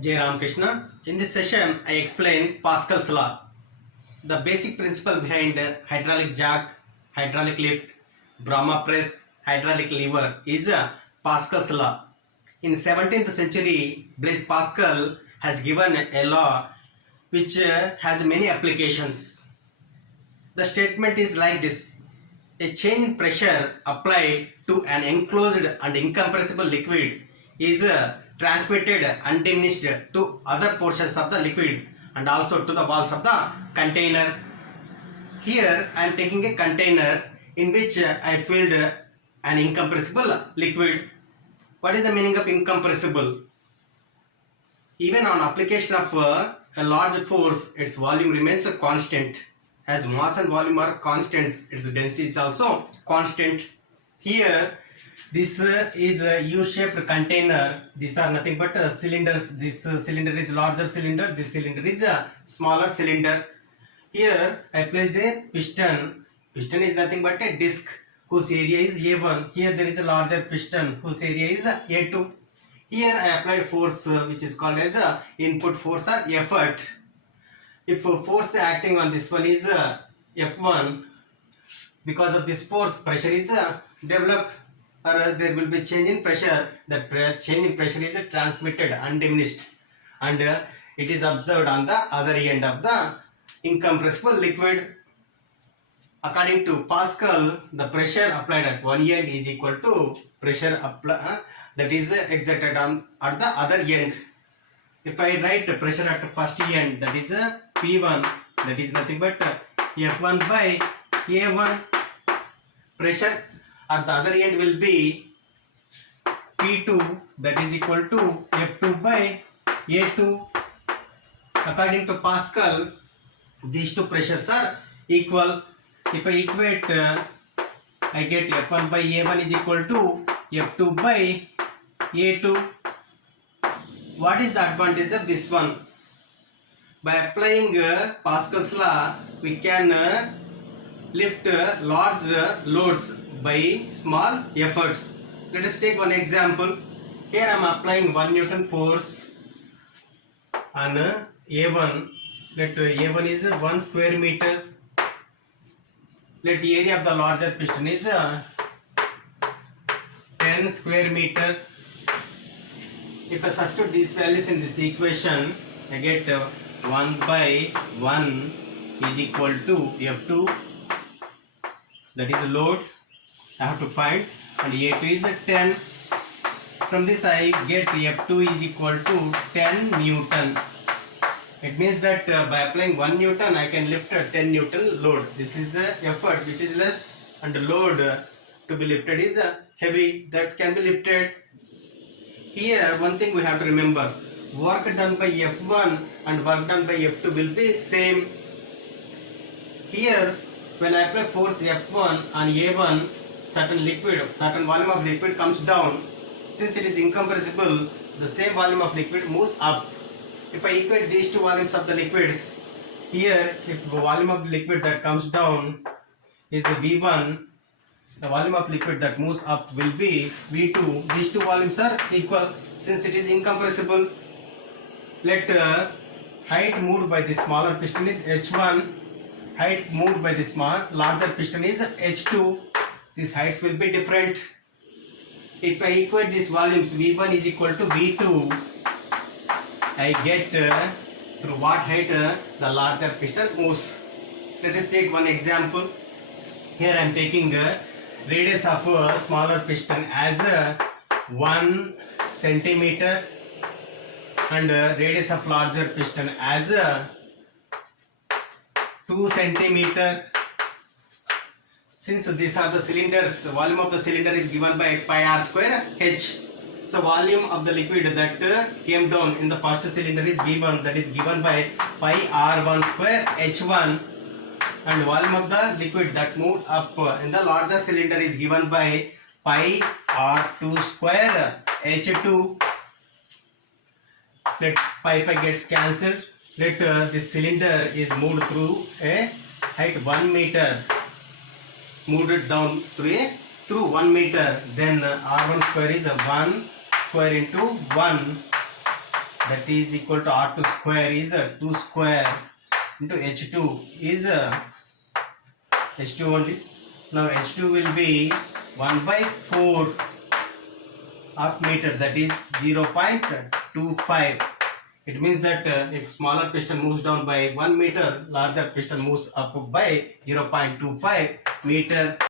Jai Ram Krishna. In this session, I explain Pascal's law, the basic principle behind hydraulic jack, hydraulic lift, Brahma press, hydraulic lever is Pascal's law. In 17th century, Blaise Pascal has given a law which has many applications. The statement is like this: a change in pressure applied to an enclosed and incompressible liquid is transmitted undiminished to other portions of the liquid and also to the walls of the container. Here I am taking a container in which I filled an incompressible liquid. What is the meaning of incompressible? Even on application of a large force, its volume remains a constant. As mass and volume are constants, its density is also constant. Here, this is a U-shaped container. These are nothing but cylinders. This cylinder is larger cylinder. This cylinder is a smaller cylinder. Here, I placed a piston. Piston is nothing but a disc whose area is A1. Here, there is a larger piston whose area is A2. Here I applied force which is called as input force or effort. If force acting on this one is F1, because of this force pressure is developed, or there will be change in pressure. That change in pressure is transmitted undiminished, and it is observed on the other end of the incompressible liquid. According to Pascal, the pressure applied at one end is equal to pressure that is exerted at the other end. If I write the pressure at the first end, that is P1, that is nothing but F1 by A1. Pressure at the other end will be P2, that is equal to F2 by A2. According to Pascal, these two pressures are equal. If I equate, I get F1 by A1 is equal to F2 by A2. What is the advantage of this one? By applying Pascal's law, we can lift large loads by small efforts. Let us take one example. Here I am applying 1 Newton force on A1. Let A1 is 1 square meter. Let the area of the larger piston is 10 square meter. If I substitute these values in this equation, I get 1 by 1 is equal to F2, that is load I have to find, and A2 is 10. From this I get F2 is equal to 10 Newton. It means that by applying 1 Newton I can lift a 10 Newton load. This is the effort which is less, and the load to be lifted is heavy, that can be lifted. Here one thing we have to remember: work done by F1 and work done by F2 will be same. Here when I apply force F1 on A1, certain volume of liquid comes down. Since it is incompressible, the same volume of liquid moves up. If I equate these two volumes of the liquids, here if the volume of the liquid that comes down is V1, the volume of liquid that moves up will be V2. These two volumes are equal since it is incompressible. Let height moved by the smaller piston is H1. Height moved by the larger piston is H2. These heights will be different. If I equate these volumes, V1 is equal to V2, I get through what height the larger piston moves. Let us take one example. Here I am taking radius of a smaller piston as 1 centimeter and radius of larger piston as 2 centimeter. Since these are the cylinders, volume of the cylinder is given by pi r square h. So volume of the liquid that came down in the first cylinder is V1, that is given by pi r1 square h1, and volume of the liquid that moved up in the larger cylinder is given by pi r2 square h2. Let pi gets cancelled. Let this cylinder is moved through a height 1 meter, moved it down through 1 meter. Then r1 square is 1 square into 1 that is equal to R2 square is 2 square into H2 is H2 only. Now H2 will be 1 by 4 of meter, that is 0.25. It means that if smaller piston moves down by 1 meter, larger piston moves up by 0.25 meter.